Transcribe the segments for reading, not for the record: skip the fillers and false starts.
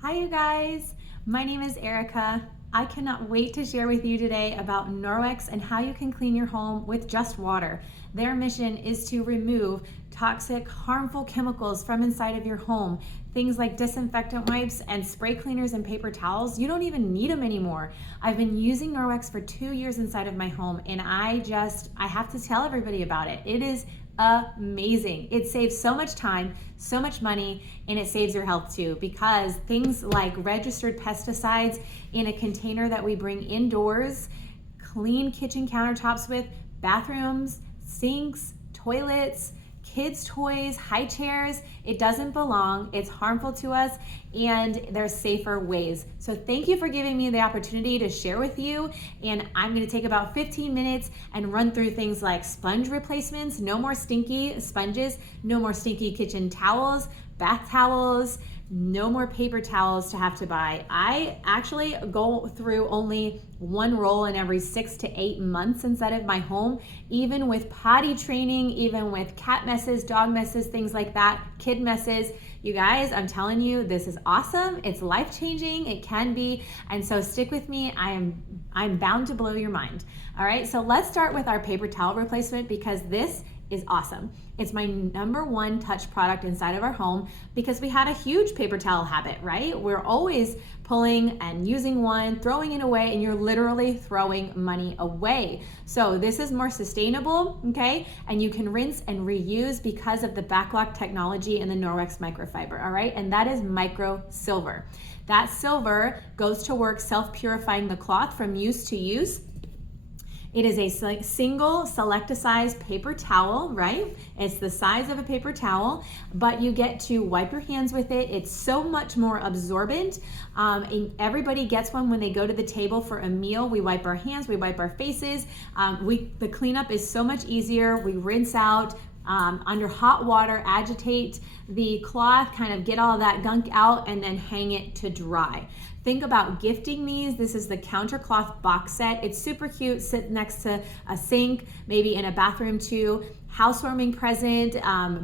Hi you guys, my name is Erica. I cannot wait to share with you today about Norwex and how you can clean your home with just water. Their mission is to remove toxic, harmful chemicals from inside of your home. Things like disinfectant wipes and spray cleaners and paper towels, you don't even need them anymore. I've been using Norwex for 2 years inside of my home and I have to tell everybody about it. It is amazing. It saves so much time, so much money, and it saves your health too, because things like registered pesticides in a container that we bring indoors, clean kitchen countertops with, bathrooms, sinks, toilets, kids' toys, high chairs, it doesn't belong, it's harmful to us, and there's safer ways. So thank you for giving me the opportunity to share with you, and I'm gonna take about 15 minutes and run through things like sponge replacements, no more stinky sponges, no more stinky kitchen towels, bath towels, no more paper towels to have to buy. I actually go through only one roll in every 6 to 8 months inside of my home, even with potty training, even with cat messes, dog messes, things like that, kid messes. You guys, I'm telling you, this is awesome. It's life-changing, it can be, and so stick with me. I'm bound to blow your mind. All right, so let's start with our paper towel replacement because this is awesome. It's my #1 touch product inside of our home because we had a huge paper towel habit, right? We're always pulling and using one, throwing it away, and you're literally throwing money away. So this is more sustainable, okay? And you can rinse and reuse because of the backlock technology in the Norwex microfiber, all right? And that is micro silver. That silver goes to work self-purifying the cloth from use to use. It is a single select-a-size paper towel, right? It's the size of a paper towel, but you get to wipe your hands with it. It's so much more absorbent. And everybody gets one when they go to the table for a meal. We wipe our hands, we wipe our faces. The cleanup is so much easier. We rinse out under hot water, agitate the cloth, kind of get all that gunk out, and then hang it to dry. Think about gifting these. This is the counter cloth box set. It's super cute, sit next to a sink, maybe in a bathroom too. Housewarming present,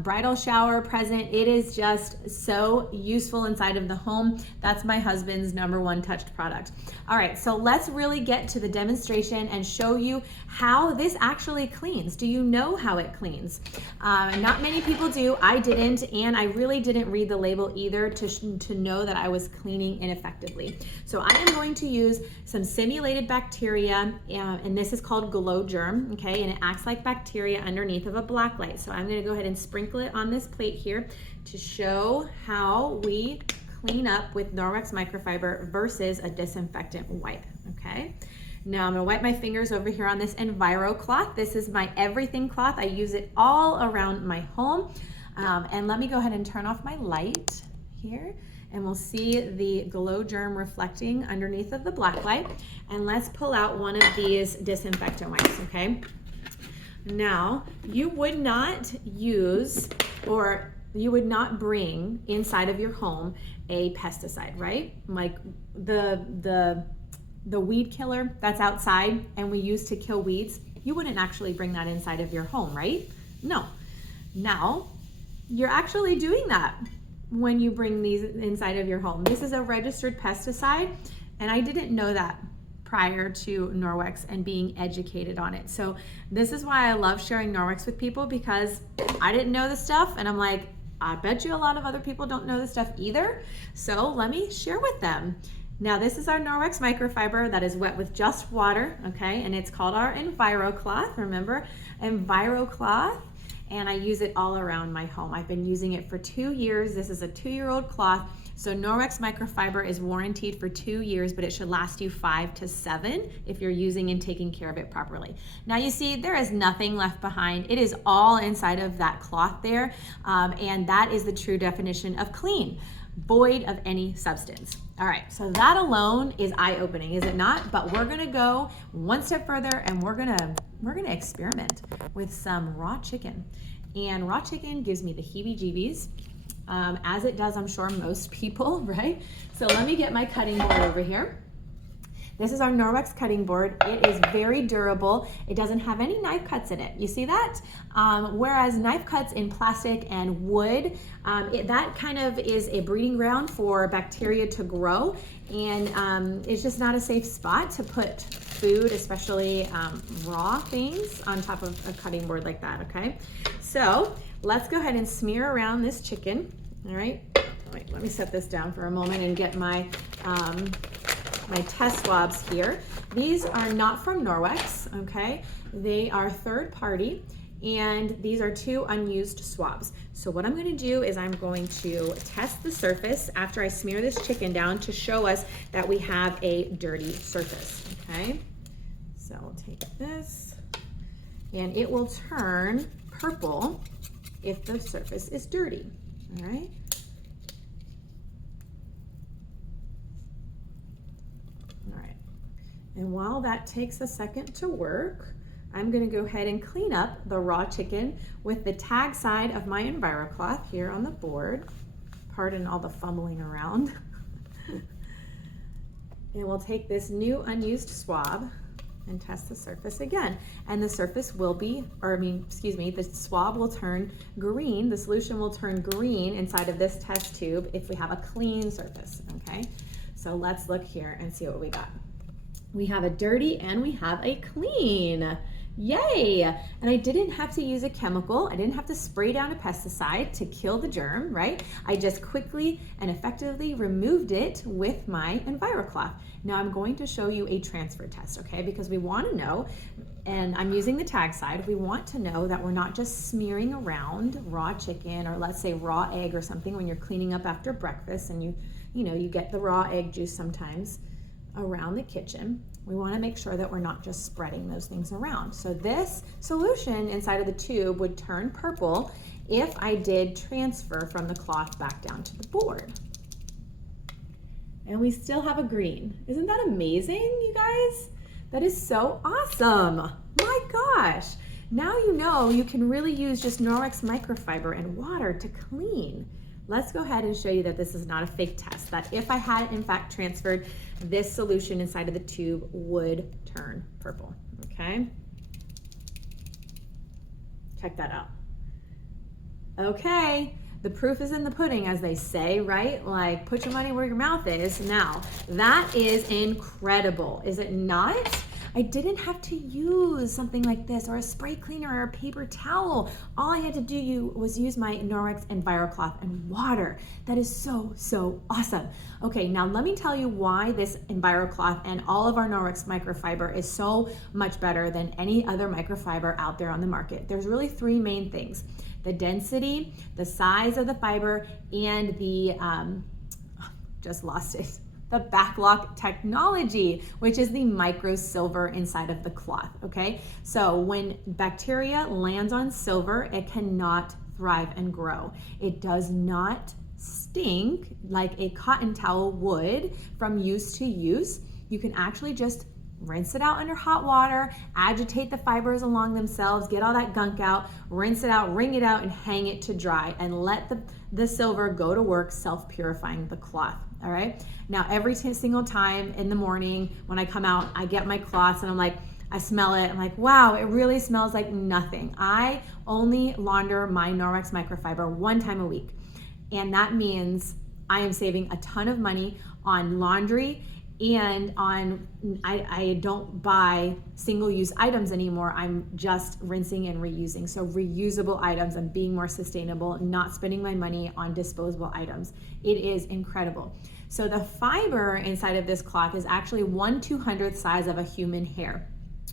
bridal shower present. It is just so useful inside of the home. That's my husband's #1 touched product. All right, so let's really get to the demonstration and show you how this actually cleans. Do you know how it cleans? Not many people do. I didn't, and I really didn't read the label either to know that I was cleaning ineffectively. So I am going to use some simulated bacteria, and this is called glow germ, okay? And it acts like bacteria underneath of a black light. So I'm gonna go ahead and sprinkle it on this plate here to show how we clean up with Norwex microfiber versus a disinfectant wipe, okay? Now I'm gonna wipe my fingers over here on this Envirocloth. This is my everything cloth. I use it all around my home. And let me go ahead and turn off my light here, and we'll see the glow germ reflecting underneath of the black light. And let's pull out one of these disinfectant wipes, okay? Now, you would not use, or you would not bring inside of your home a pesticide, right? Like the weed killer that's outside and we use to kill weeds. You wouldn't actually bring that inside of your home, right? No. Now, you're actually doing that when you bring these inside of your home. This is a registered pesticide, and I didn't know that prior to Norwex and being educated on it. So this is why I love sharing Norwex with people, because I didn't know this stuff, and I'm like, I bet you a lot of other people don't know this stuff either. So let me share with them. Now this is our Norwex microfiber that is wet with just water, okay? And it's called our Envirocloth, remember? Envirocloth. And I use it all around my home. I've been using it for 2 years. This is a 2-year-old cloth. So Norwex microfiber is warranted for 2 years, but it should last you 5 to 7 if you're using and taking care of it properly. Now you see there is nothing left behind. It is all inside of that cloth there. And that is the true definition of clean, void of any substance. All right, so that alone is eye-opening, is it not? But we're gonna go one step further, and we're gonna experiment with some raw chicken. And raw chicken gives me the heebie-jeebies, as it does, I'm sure, most people, right? So let me get my cutting board over here. This is our Norwex cutting board. It is very durable. It doesn't have any knife cuts in it. You see that? Whereas knife cuts in plastic and wood, that kind of is a breeding ground for bacteria to grow, and it's just not a safe spot to put food, especially raw things, on top of a cutting board like that, okay? So let's go ahead and smear around this chicken, all right? Wait, let me set this down for a moment and get my my test swabs here. These are not from Norwex, okay? They are third party, and these are 2 unused swabs. So what I'm gonna do is I'm going to test the surface after I smear this chicken down to show us that we have a dirty surface, okay? So we'll take this, and it will turn purple if the surface is dirty, all right? And while that takes a second to work, I'm gonna go ahead and clean up the raw chicken with the tag side of my Envirocloth here on the board. Pardon all the fumbling around. And we'll take this new unused swab and test the surface again. And the surface will be, the swab will turn green, the solution will turn green inside of this test tube if we have a clean surface, okay? So let's look here and see what we got. We have a dirty and we have a clean. Yay! And I didn't have to use a chemical. I didn't have to spray down a pesticide to kill the germ, right? I just quickly and effectively removed it with my Envirocloth. Now I'm going to show you a transfer test, okay? Because we want to know, and I'm using the tag side, we want to know that we're not just smearing around raw chicken, or let's say raw egg or something when you're cleaning up after breakfast, and you get the raw egg juice sometimes around the kitchen. We want to make sure that we're not just spreading those things around. So this solution inside of the tube would turn purple if I did transfer from the cloth back down to the board. And we still have a green. Isn't that amazing, you guys? That is so awesome. My gosh. Now you know you can really use just Norwex microfiber and water to clean. Let's go ahead and show you that this is not a fake test, that if I had in fact transferred, this solution inside of the tube would turn purple, okay? Check that out. Okay, the proof is in the pudding, as they say, right? Like, put your money where your mouth is. Now, that is incredible, is it not? I didn't have to use something like this, or a spray cleaner, or a paper towel. All I had to do was use my Norwex Envirocloth and water. That is so, so awesome. Okay, now let me tell you why this Envirocloth and all of our Norwex microfiber is so much better than any other microfiber out there on the market. There's really 3 main things: the density, the size of the fiber, and the, just lost it. The backlock technology, which is the micro silver inside of the cloth, okay? So when bacteria lands on silver, it cannot thrive and grow. It does not stink like a cotton towel would from use to use. You can actually just rinse it out under hot water, agitate the fibers along themselves, get all that gunk out, rinse it out, wring it out, and hang it to dry, and let the silver go to work self-purifying the cloth, all right? Now, every single time in the morning when I come out, I get my cloths and I'm like, I smell it, I'm like, wow, it really smells like nothing. I only launder my Norwex microfiber 1 time a week, and that means I am saving a ton of money on laundry, and I don't buy single-use items anymore. I'm just rinsing and reusing. So reusable items and being more sustainable, not spending my money on disposable items. It is incredible. So the fiber inside of this cloth is actually 1/200th size of a human hair,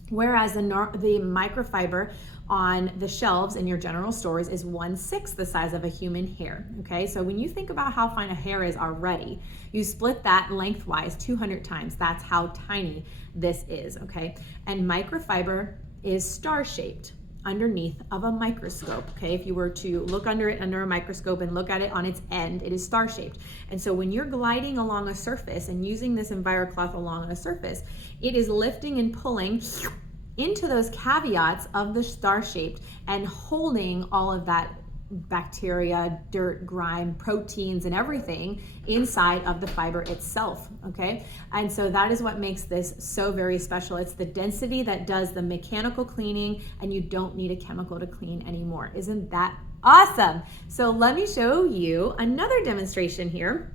whereas the microfiber on the shelves in your general stores is 1/6 the size of a human hair, okay? So when you think about how fine a hair is already, you split that lengthwise 200 times. That's how tiny this is, okay? And microfiber is star-shaped underneath of a microscope, okay? If you were to look under it under a microscope and look at it on its end, it is star-shaped. And so when you're gliding along a surface and using this Envirocloth along a surface, it is lifting and pulling into those caveats of the star-shaped and holding all of that bacteria, dirt, grime, proteins, and everything inside of the fiber itself, okay? And so that is what makes this so very special. It's the density that does the mechanical cleaning, and you don't need a chemical to clean anymore. Isn't that awesome? So let me show you another demonstration here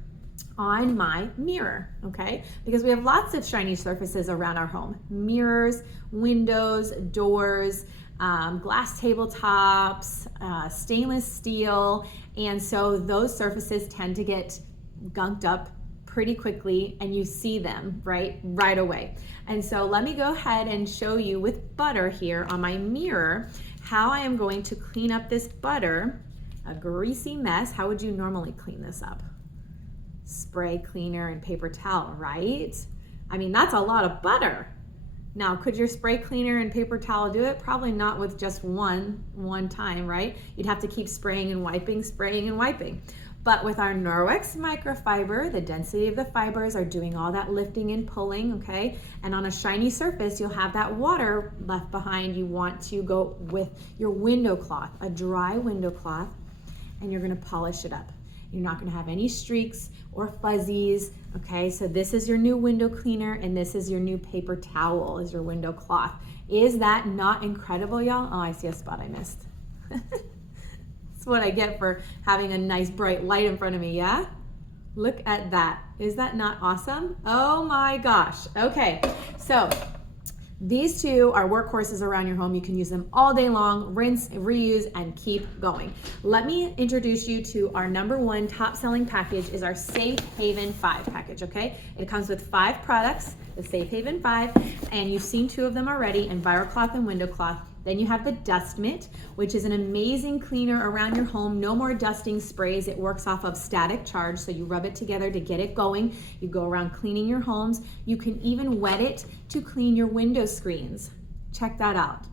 on my mirror, okay? Because we have lots of shiny surfaces around our home. Mirrors, windows, doors, glass tabletops, stainless steel, and so those surfaces tend to get gunked up pretty quickly, and you see them right away. And so let me go ahead and show you with butter here on my mirror how I am going to clean up this butter, a greasy mess. How would you normally clean this up? Spray cleaner and paper towel, right? I mean, that's a lot of butter. Now, could your spray cleaner and paper towel do it? Probably not with just one time, right? You'd have to keep spraying and wiping. But with our Norwex microfiber, the density of the fibers are doing all that lifting and pulling, okay? And on a shiny surface, you'll have that water left behind. You want to go with your window cloth, a dry window cloth, and you're gonna polish it up. You're not gonna have any streaks or fuzzies, okay? So this is your new window cleaner, and this is your new paper towel as your window cloth. Is that not incredible, y'all? Oh, I see a spot I missed. That's what I get for having a nice bright light in front of me, yeah? Look at that. Is that not awesome? Oh my gosh. Okay, so these two are workhorses around your home. You can use them all day long, rinse, reuse, and keep going. Let me introduce you to our #1 top selling package is our Safe Haven 5 package, okay? It comes with 5 products, the Safe Haven 5, and you've seen 2 of them already, Envirocloth and Window Cloth. Then you have the Dust Mitt, which is an amazing cleaner around your home. No more dusting sprays. It works off of static charge, so you rub it together to get it going. You go around cleaning your homes. You can even wet it to clean your window screens. Check that out.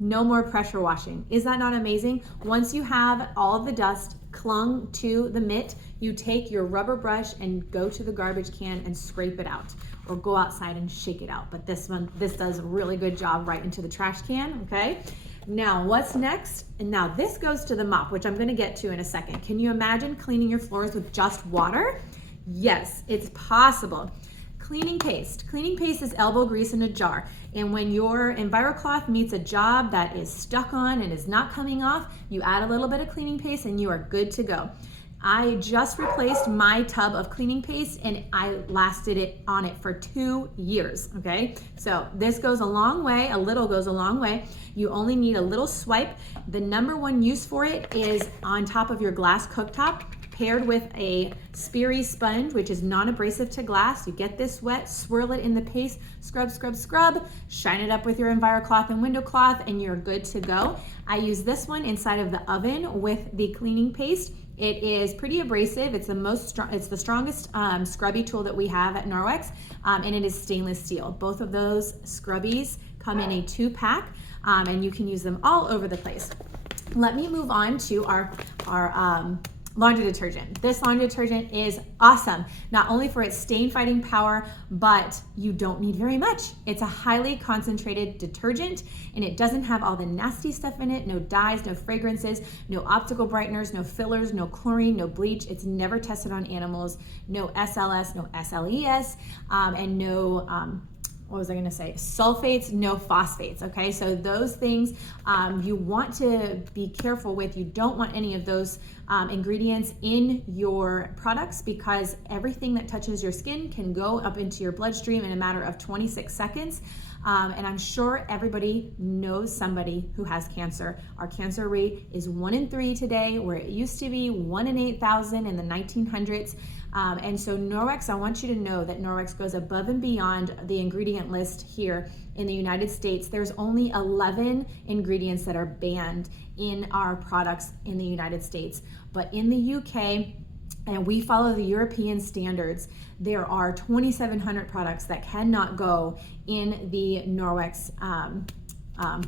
No more pressure washing. Is that not amazing? Once you have all of the dust clung to the mitt, you take your rubber brush and go to the garbage can and scrape it out, or go outside and shake it out. But this does a really good job right into the trash can, okay? Now, what's next? And now this goes to the mop, which I'm gonna get to in a second. Can you imagine cleaning your floors with just water? Yes, it's possible. Cleaning paste. Cleaning paste is elbow grease in a jar. And when your Envirocloth meets a job that is stuck on and is not coming off, you add a little bit of cleaning paste and you are good to go. I just replaced my tub of cleaning paste and I lasted on it for 2 years, okay? So this goes a long way, a little goes a long way. You only need a little swipe. The #1 use for it is on top of your glass cooktop, paired with a Speary sponge, which is non-abrasive to glass. You get this wet, swirl it in the paste, scrub, scrub, scrub, shine it up with your Envirocloth and Window Cloth, and you're good to go. I use this one inside of the oven with the cleaning paste. It is pretty abrasive. It's the strongest scrubby tool that we have at Norwex, and it is stainless steel. Both of those scrubbies come in a 2-pack, and you can use them all over the place. Let me move on to our laundry detergent. This laundry detergent is awesome, not only for its stain fighting power, but you don't need very much. It's a highly concentrated detergent, and it doesn't have all the nasty stuff in it, no dyes, no fragrances, no optical brighteners, no fillers, no chlorine, no bleach. It's never tested on animals, no SLS, no SLES, and no, what was I gonna say? Sulfates, no phosphates, okay? So those things you want to be careful with. You don't want any of those ingredients in your products, because everything that touches your skin can go up into your bloodstream in a matter of 26 seconds. And I'm sure everybody knows somebody who has cancer. Our cancer rate is 1 in 3 today, where it used to be 1 in 8,000 in the 1900s. And so Norwex, I want you to know that Norwex goes above and beyond the ingredient list here in the United States. There's only 11 ingredients that are banned in our products in the United States. But in the UK, and we follow the European standards, there are 2,700 products that cannot go in the Norwex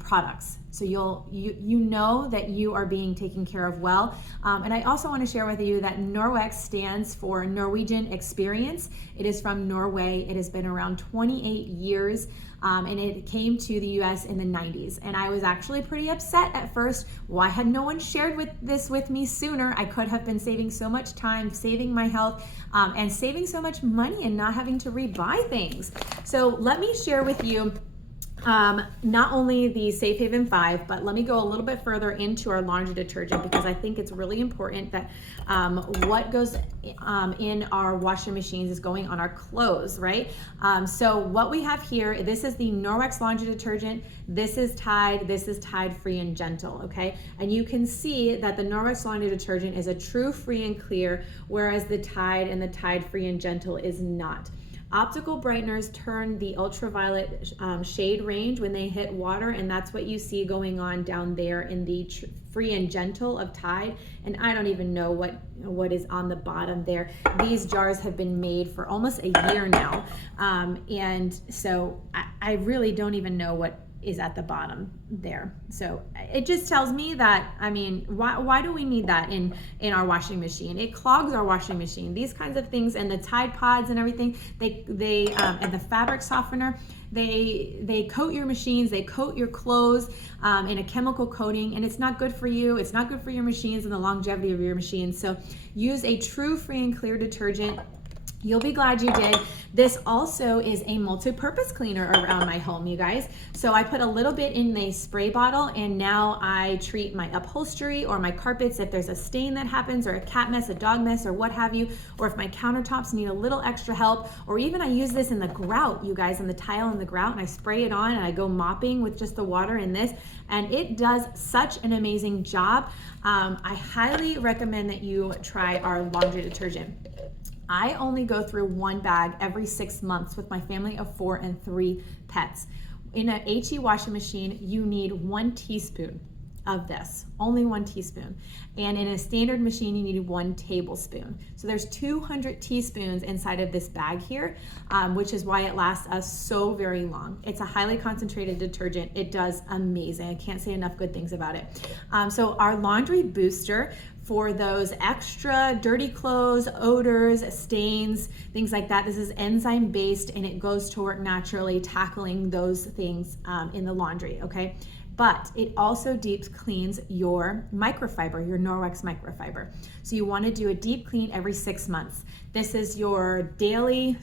products. So you know that you are being taken care of well. And I also want to share with you that Norwex stands for Norwegian Experience. It is from Norway. It has been around 28 years. And it came to the US in the 90s. And I was actually pretty upset at first. Why had no one shared this with me sooner? I could have been saving so much time, saving my health, and saving so much money and not having to rebuy things. So let me share with you not only the Safe Haven 5, but let me go a little bit further into our laundry detergent, because I think it's really important that what goes in our washing machines is going on our clothes, right? So what we have here, this is the Norwex laundry detergent. This is Tide Free and Gentle, okay? And you can see that the Norwex laundry detergent is a true free and clear, whereas the Tide and the Tide Free and Gentle is not. Optical brighteners turn the ultraviolet shade range when they hit water, and that's what you see going on down there in the Free and Gentle of Tide. And I don't even know what is on the bottom there. These jars have been made for almost a year now, and so I really don't even know what is at the bottom there. So it just tells me that, I mean, why do we need that in our washing machine? It clogs our washing machine. These kinds of things, and the Tide Pods and everything, they and the fabric softener, they coat your machines, they coat your clothes in a chemical coating, and it's not good for you. It's not good for your machines and the longevity of your machines. So use a true free and clear detergent. You'll be glad you did. This also is a multi-purpose cleaner around my home, you guys. So I put a little bit in a spray bottle, and now I treat my upholstery or my carpets if there's a stain that happens, or a cat mess, a dog mess, or what have you, or if my countertops need a little extra help, or even I use this in the grout, you guys, in the tile in the grout, and I spray it on and I go mopping with just the water in this, and it does such an amazing job. I highly recommend that you try our laundry detergent. I only go through one bag every 6 months with my family of 4 and 3 pets. In an HE washing machine, you need 1 teaspoon of this, only 1 teaspoon. And in a standard machine, you need 1 tablespoon. So there's 200 teaspoons inside of this bag here, which is why it lasts us so very long. It's a highly concentrated detergent. It does amazing. I can't say enough good things about it. So our laundry booster, for those extra dirty clothes, odors, stains, things like that. This is enzyme based, and it goes to work naturally tackling those things in the laundry, okay? But it also deep cleans your microfiber, your Norwex microfiber. So you want to do a deep clean every 6 months. This is your daily,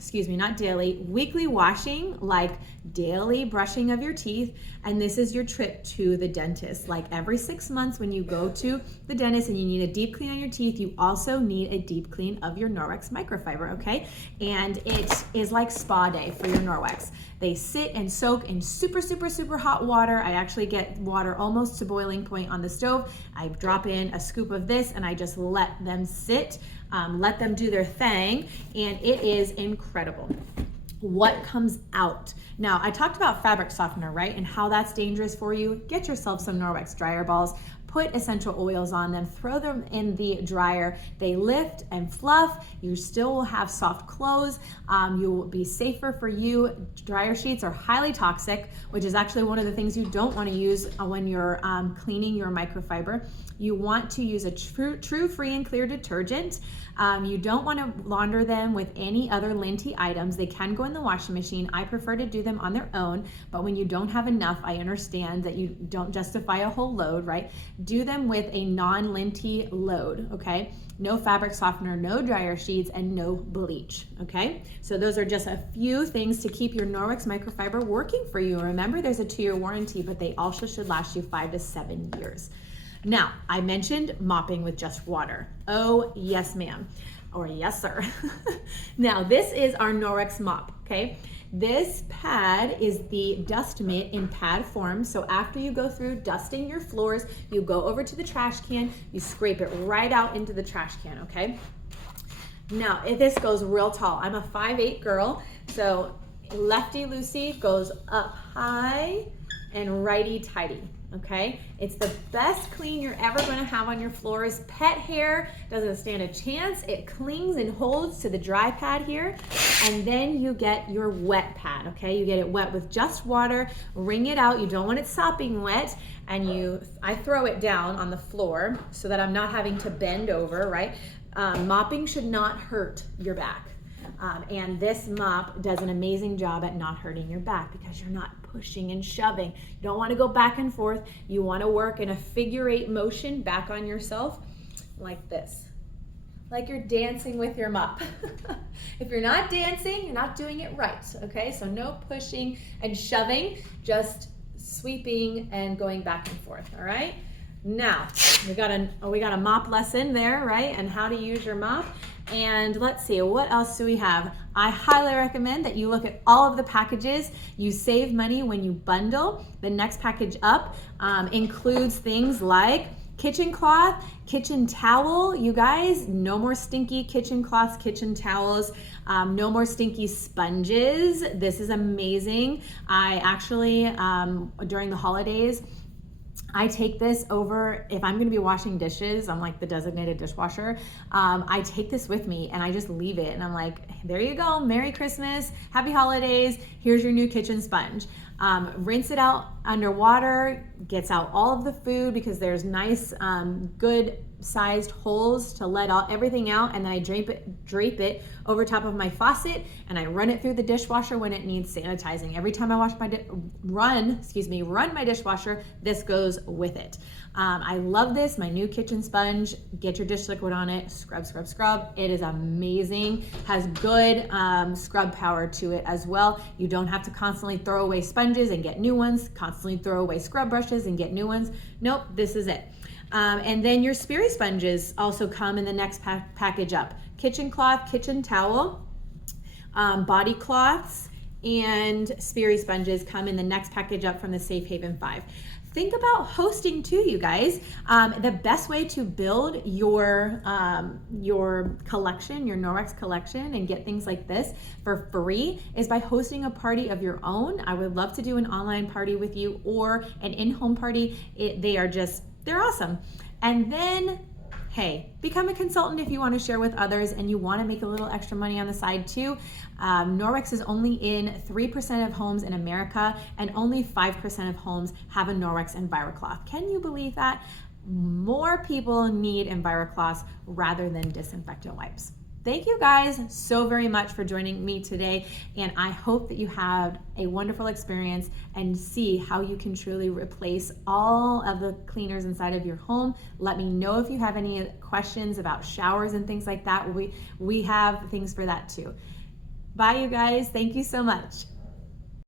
weekly washing, like daily brushing of your teeth. And this is your trip to the dentist. Like every 6 months when you go to the dentist and you need a deep clean on your teeth, you also need a deep clean of your Norwex microfiber, okay? And it is like spa day for your Norwex. They sit and soak in super, super, super hot water. I actually get water almost to boiling point on the stove. I drop in a scoop of this and I just let them sit, let them do their thing, and it is incredible what comes out. Now, I talked about fabric softener, right? And how that's dangerous for you. Get yourself some Norwex dryer balls. Put essential oils on them, throw them in the dryer. They lift and fluff. You still will have soft clothes. You will be safer for you. Dryer sheets are highly toxic, which is actually one of the things you don't want to use when you're cleaning your microfiber. You want to use a true free and clear detergent. You don't want to launder them with any other linty items. They can go in the washing machine. I prefer to do them on their own, but when you don't have enough, I understand that you don't justify a whole load, right? Do them with a non-linty load, okay? No fabric softener, no dryer sheets, and no bleach, okay? So those are just a few things to keep your Norwex microfiber working for you. Remember, there's a 2-year warranty, but they also should last you 5 to 7 years. Now, I mentioned mopping with just water. Oh, yes, ma'am, or yes, sir. Now, this is our Norwex mop, okay? This pad is the dust mitt in pad form. So after you go through dusting your floors, you go over to the trash can, you scrape it right out into the trash can, okay? Now, this goes real tall. I'm a 5'8" girl, so lefty loosey goes up high and righty tighty, okay? It's the best clean you're ever gonna have on your floors. Pet hair doesn't stand a chance. It clings and holds to the dry pad here. And then you get your wet pad, okay? You get it wet with just water, wring it out. You don't want it sopping wet. And I throw it down on the floor so that I'm not having to bend over, right? Mopping should not hurt your back. And this mop does an amazing job at not hurting your back because you're not pushing and shoving. You don't want to go back and forth. You want to work in a figure 8 motion back on yourself like this, like you're dancing with your mop. If you're not dancing, you're not doing it right, okay? So no pushing and shoving, just sweeping and going back and forth, all right? Now, we got a mop lesson there, right? And how to use your mop. And let's see, what else do we have? I highly recommend that you look at all of the packages. You save money when you bundle. The next package up includes things like kitchen cloth, kitchen towel. You guys, no more stinky kitchen cloths, kitchen towels, no more stinky sponges. This is amazing. I actually, during the holidays, I take this over, if I'm gonna be washing dishes, I'm like the designated dishwasher, I take this with me and I just leave it and I'm like, there you go, Merry Christmas, Happy Holidays, here's your new kitchen sponge. Rinse it out underwater, gets out all of the food because there's nice, good sized holes to let everything out, and then I drape it over top of my faucet and I run it through the dishwasher when it needs sanitizing. Every time I run my dishwasher, this goes with it. I love this, my new kitchen sponge. Get your dish liquid on it, scrub, scrub, scrub. It is amazing, has good scrub power to it as well. You don't have to constantly throw away sponges and get new ones, constantly throw away scrub brushes and get new ones. Nope, this is it. And then your Sperry sponges also come in the next package up. Kitchen cloth, kitchen towel, body cloths, and Sperry sponges come in the next package up from the Safe Haven 5. Think about hosting too, you guys. The best way to build your collection, your Norwex collection, and get things like this for free is by hosting a party of your own. I would love to do an online party with you or an in-home party. They're awesome. And then, hey, become a consultant if you want to share with others and you want to make a little extra money on the side too. Norwex is only in 3% of homes in America, and only 5% of homes have a Norwex Envirocloth. Can you believe that? More people need Envirocloths rather than disinfectant wipes. Thank you guys so very much for joining me today, and I hope that you had a wonderful experience and see how you can truly replace all of the cleaners inside of your home. Let me know if you have any questions about showers and things like that. We have things for that too. Bye, you guys. Thank you so much.